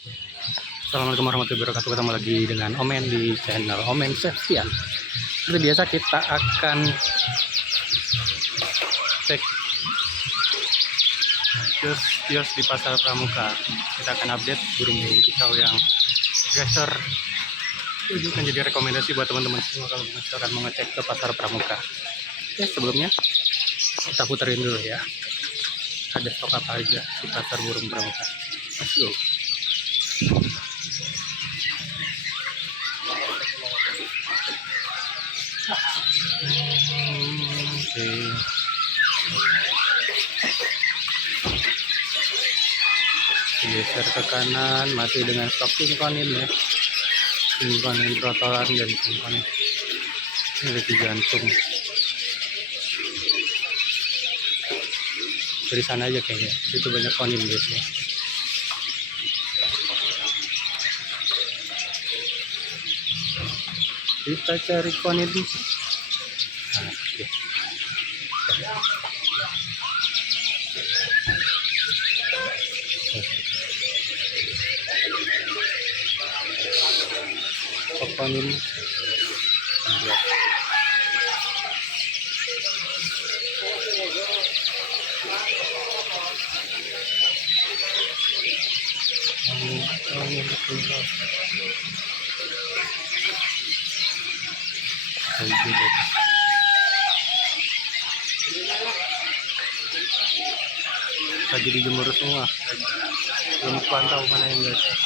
Assalamualaikum warahmatullahi wabarakatuh. Ketemu lagi dengan Omen di channel Omen Septian. Seperti biasa kita akan cek kios di Pasar Pramuka. Kita akan update burung-burung kicau yang geser. Itu kan jadi rekomendasi buat teman-teman semua kalau misalkan mau ngecek ke Pasar Pramuka. Oke, sebelumnya kita puterin dulu ya. Ada stok apa aja di Pasar Burung Pramuka. Let's go. Oke. Geser ke kanan masih dengan stok singkonin ya, singkonin trotolan dan singkonin ini di jantung dari sana aja kayaknya, itu banyak konin biasanya. Kita cari konin. Oke. Konin lagi dijemur semua, belum pantau mana yang gacor.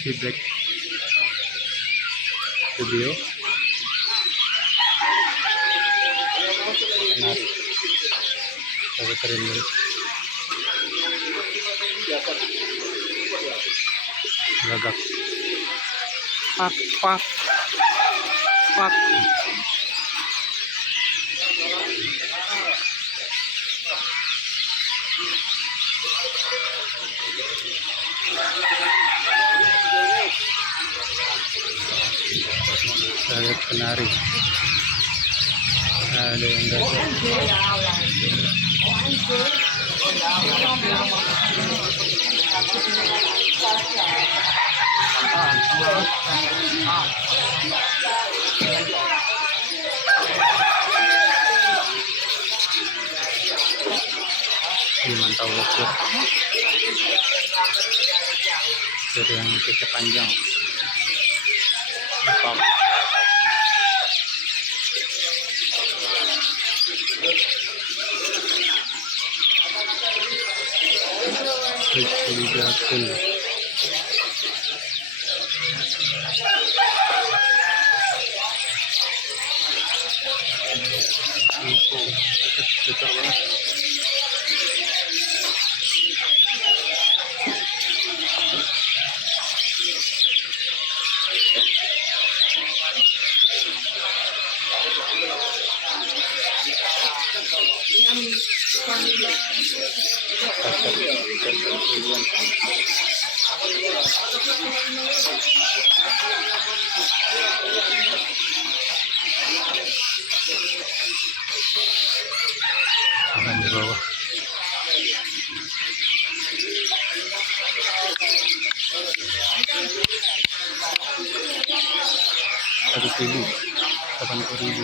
Feedback video menarik, saya keren dulu. Gagak pak pak pak. Saya lihat penari, ada yang gagak. Ini mantau bosku, dari yang kecil panjang. Akan di bawah. Rp1.000, Rp80.000,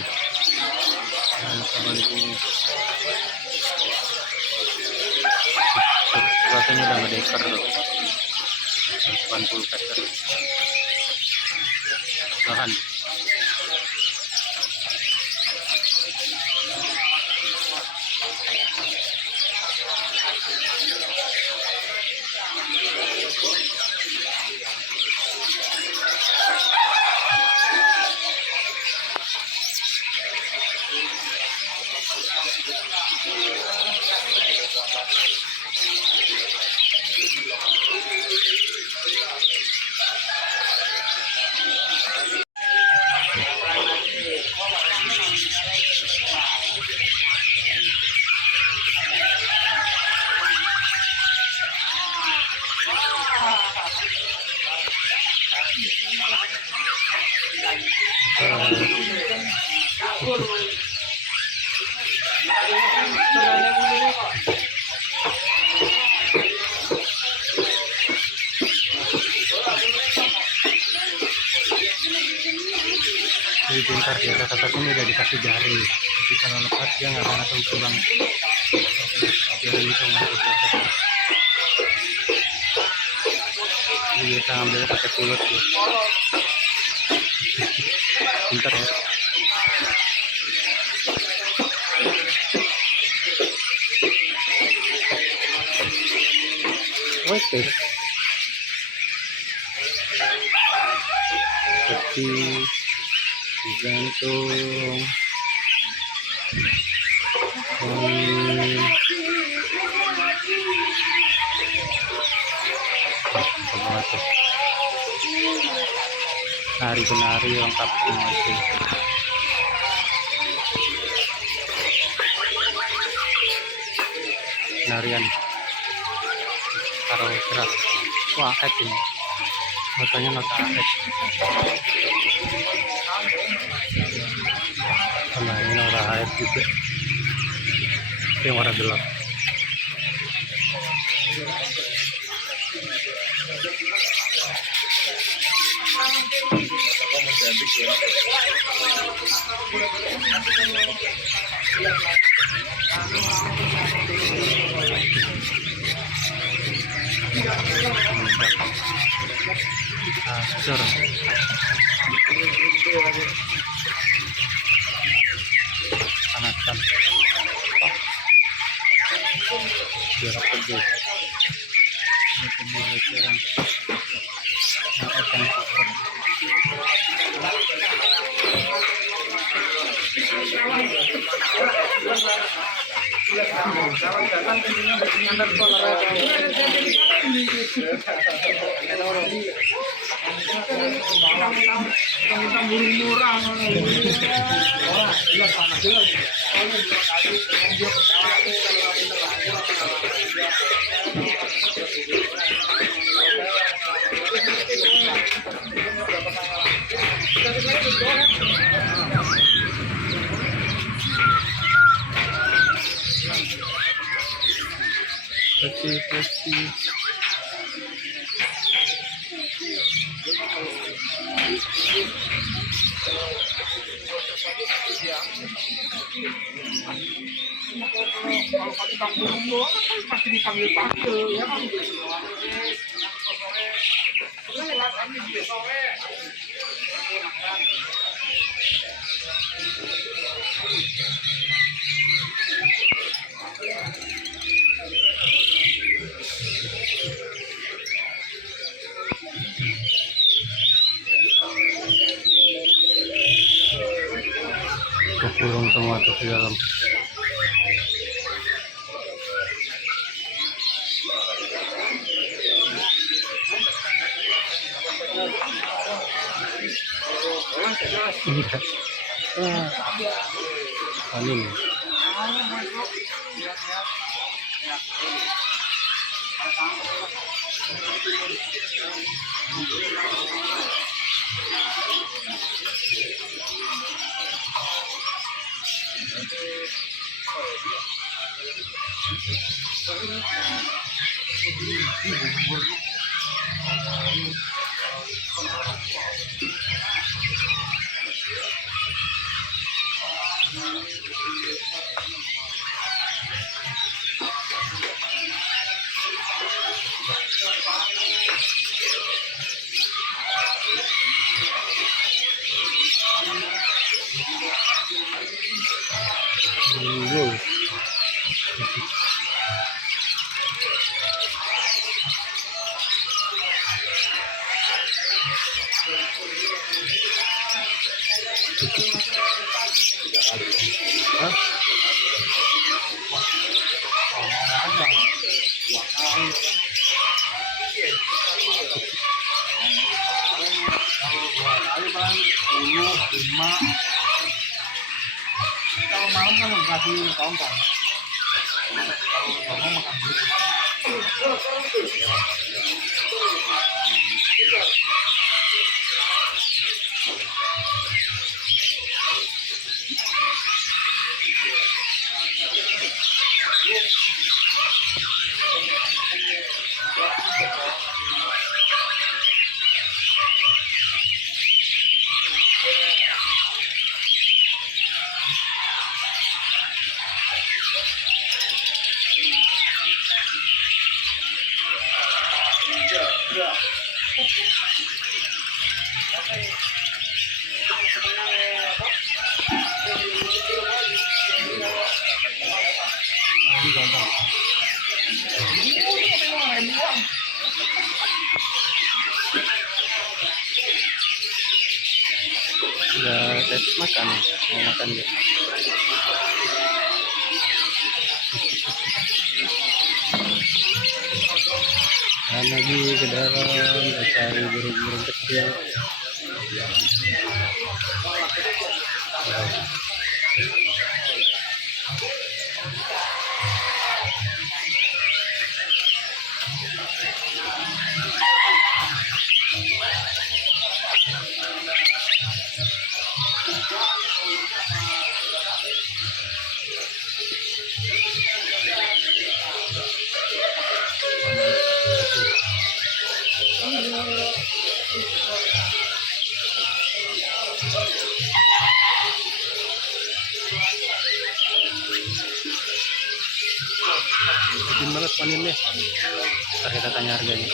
rasanya udah ngedeker tuh, 80 peser bahan. Jadi pintar dia, kata ini udah dikasih jari, jadi kalau lepas dia nggak akan langsung terbang. Jari itu masuk ke atas. Ini biasa ngambilnya pakai mulut ya. Pintar ya. Oke. Kecil. Digantung nari-penari lengkap semua itu. Narian taruh keras. Wah, ini notanya nota AS. Nah, ini nota AS juga. Yang warna gelap. Asur. Panaskan. Biar teguh. Bersih. Kalau tukang burung doang kan pasti dipanggil ya kan. Kekurung semua tuh di dalam. Angin. 5. Kalau malam kan nggak dikontrol kan. Kalau bangun makan dulu. Udah tes makan, mau makan ya. Dan lagi ke dalam cari burung-burung kecil. Bikin banget paninnya. Ntar kita tanya harganya.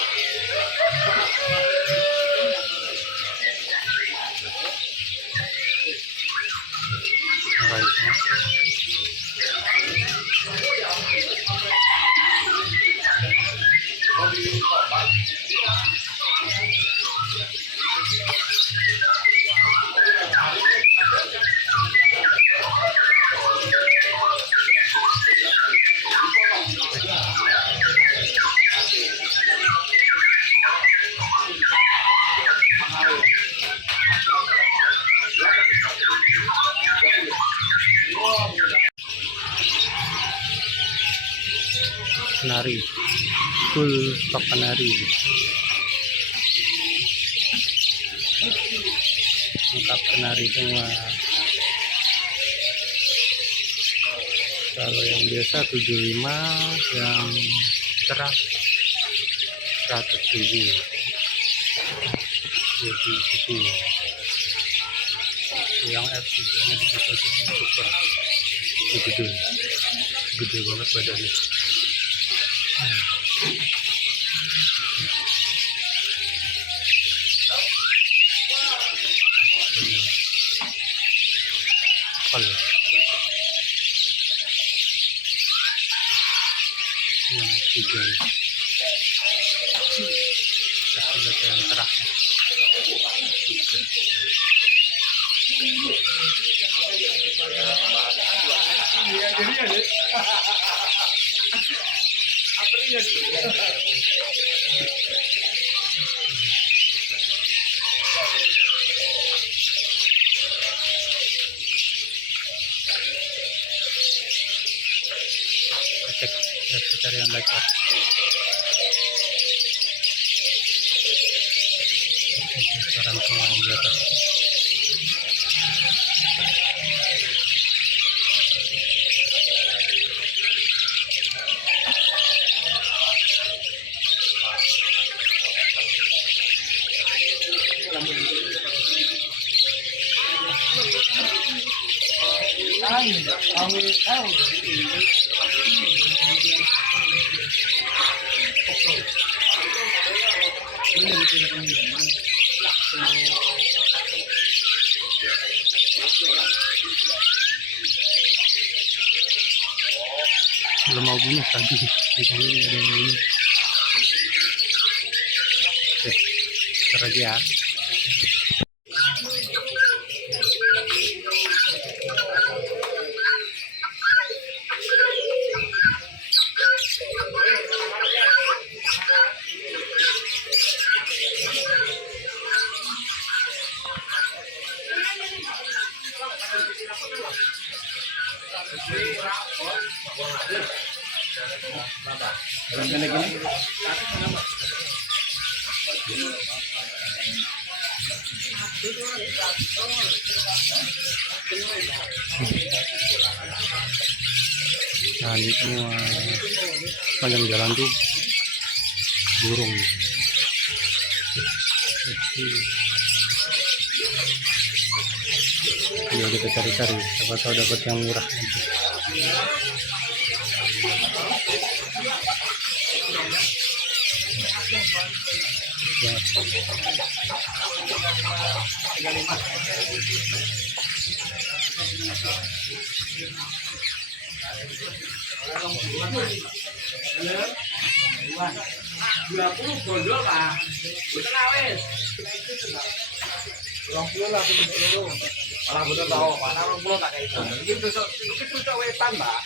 Baiknya. Kenari, full stok kenari, lengkap kenari semua. Kalau yang biasa 75, yang cerah 100.000. Jadi gitu. Yang F juga nya di situ super, gede, gede banget badannya. Apel yang tiga yang cerah. Cek pencarian lekor. Sekarang semua di atas. Belum mau bunuh tadi, di sini ada yang bunuh. Oke, ntar aja ya. Nah ini semua panjang jalan tuh burung. Ayo kita cari-cari, siapa tahu dapat yang murah. Ya. Dua puluh bonjol pak, betul awet. 20 lah betul. Malah betul tahu, mana 20 tak kayak itu. Itu cok wetan pak.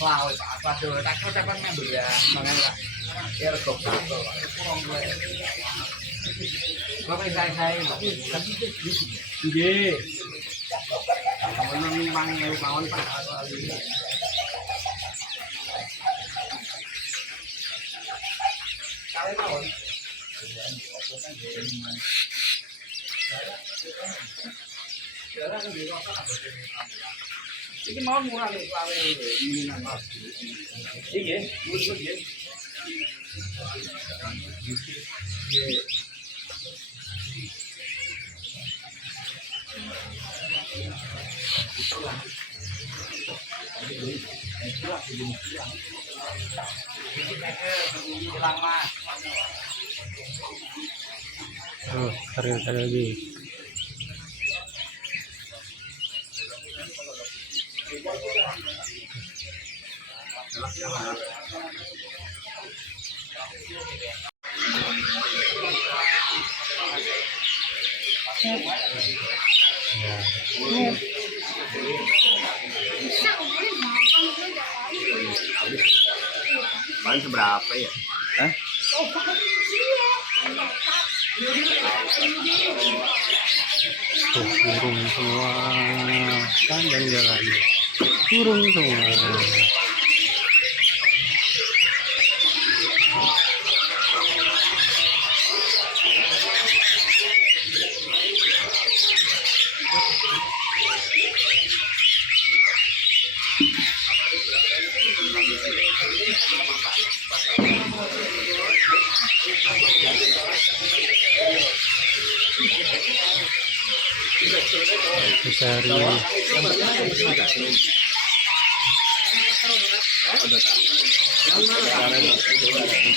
Wah, apa tuh? Tak kau dapat ngambil ya, makanya ya regok satu. Kurang gue. Kau saya iya. Memang bangun pak. Kalian bangun. Ini mau murah nih, klawe ini mas. Iya, murah ya. Oh, cari lagi. Paling seberapa ya? Hah? Tuh, burung semua panjang jalan. Burung semua. Cari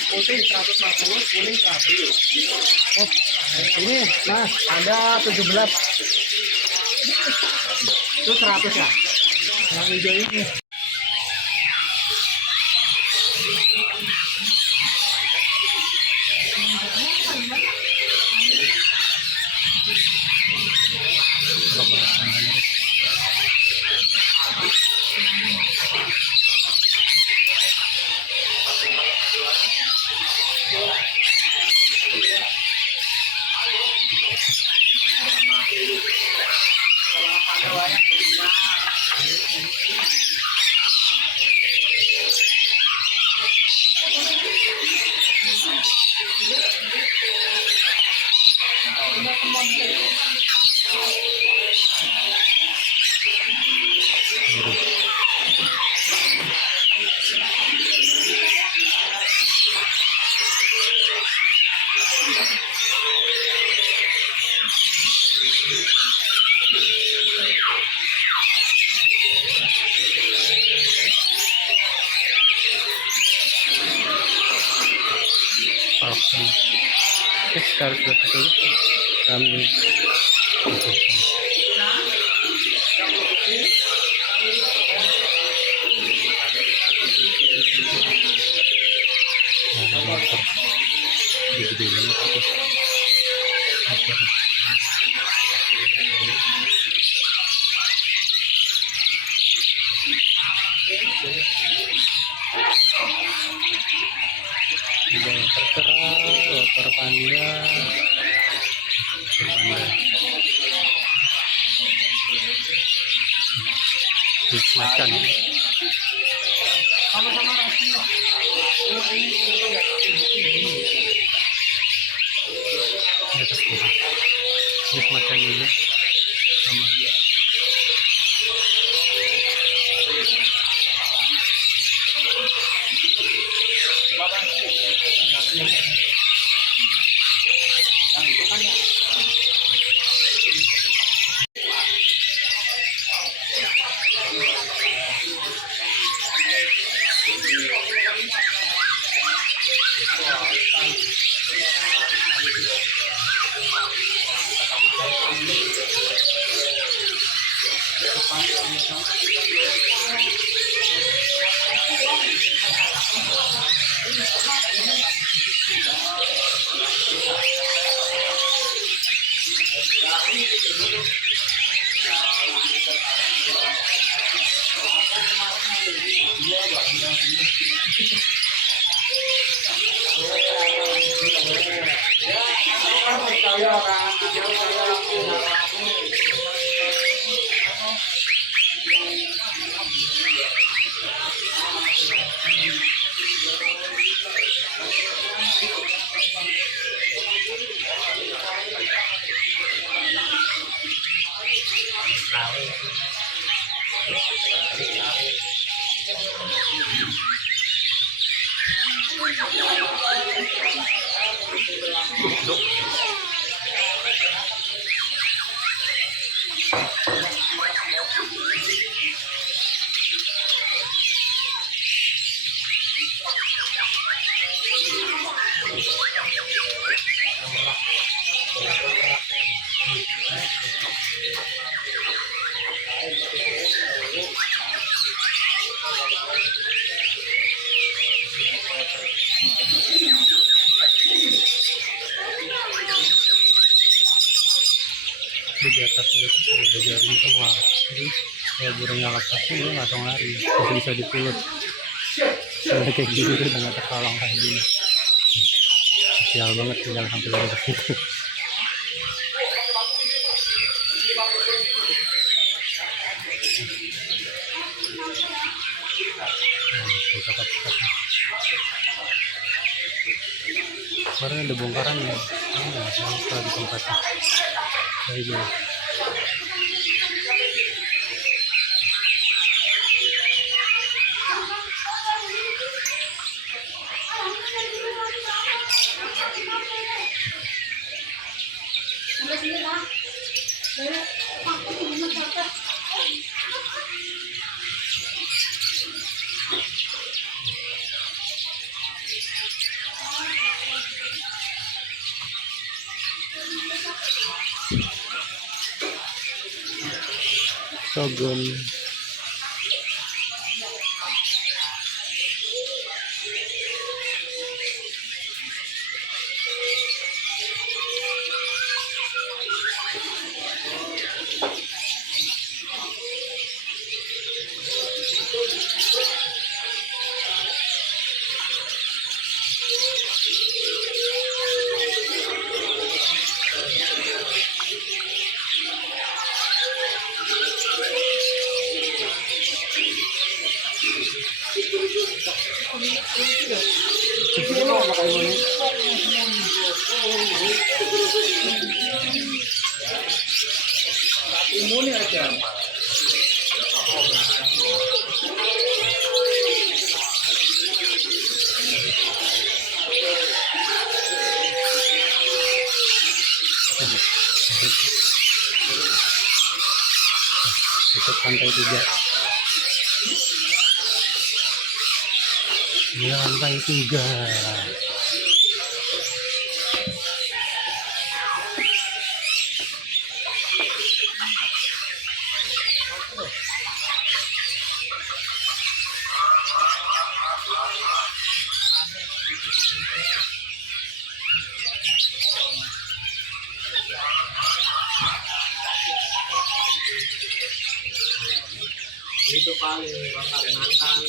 Putih 150, kuning 100. Ini mas ada 17. Itu 100 ya? Yang hijau ini. Harus betul kami tertera, motor panjang. jenis macan. Sama-sama rasanya. Oh, ini Di atas ini. Jenis macan ini sama. yang itu kan ya. Di atas itu ada jaring semua, jadi kalau burungnya lepas tuh dia langsung lari, masih bisa dipeluk. Nah, kayak gini tuh udah nggak tertolong kayak gini. Sial banget tinggal sampai dari situ. Kemarin ada bongkaran ya, sampah di tempatnya. Kayak gini. Sogon. Ini aja. Itu lantai 3. Ini lantai 3. Itu paling orang Kalimantan.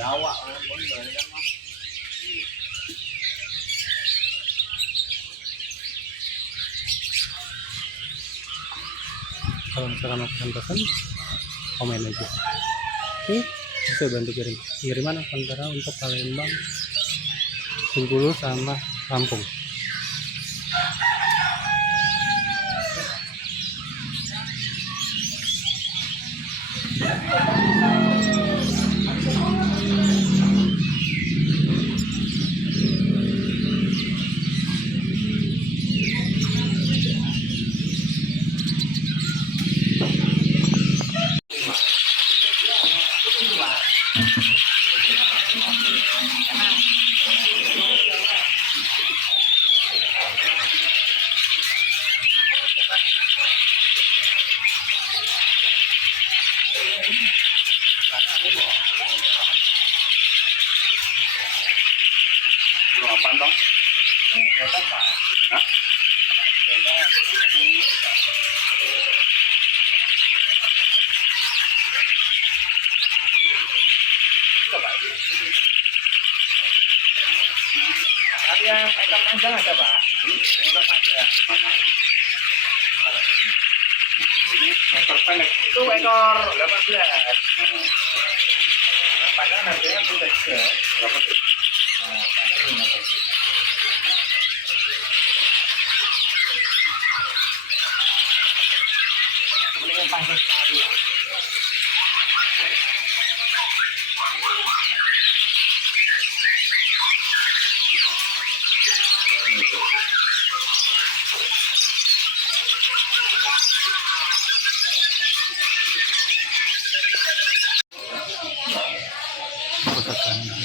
Jawa orang bener kan mas. Kalau misalkan mau pesan komen aja. Oke, bisa bantu kiriman antara untuk Palembang, Bengkulu sama Lampung. Berapa dong? Berapa? Hah? Tapi yang ekor panjang ada Pak? Ekor panjang. Ini ekor pendek. Itu ekor 18. Yang panjang harganya pun kecil. Berapa tuh? Nah, panjang 15. Ini yang panjang sekali ya. Pusat kandang.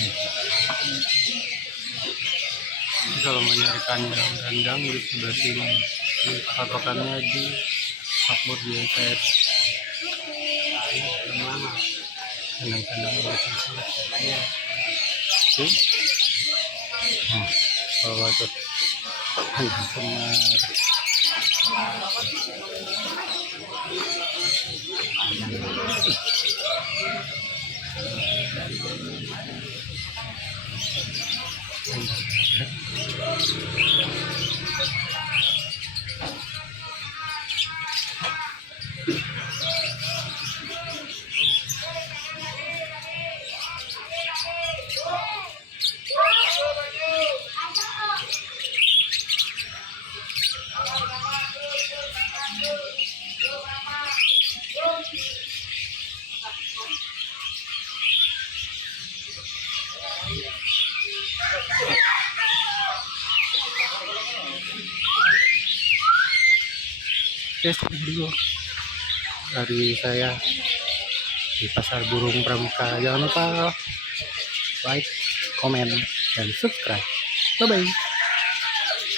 Kalau mau nyari kandang di sebelah sini. Ini patokannya di Makmur JKS. Kandang-kandang di sini. Oke. Nah, bawa tuh. Kandang Oke, dulu dari saya di Pasar Burung Pramuka. Jangan lupa like, komen, dan subscribe. Bye bye.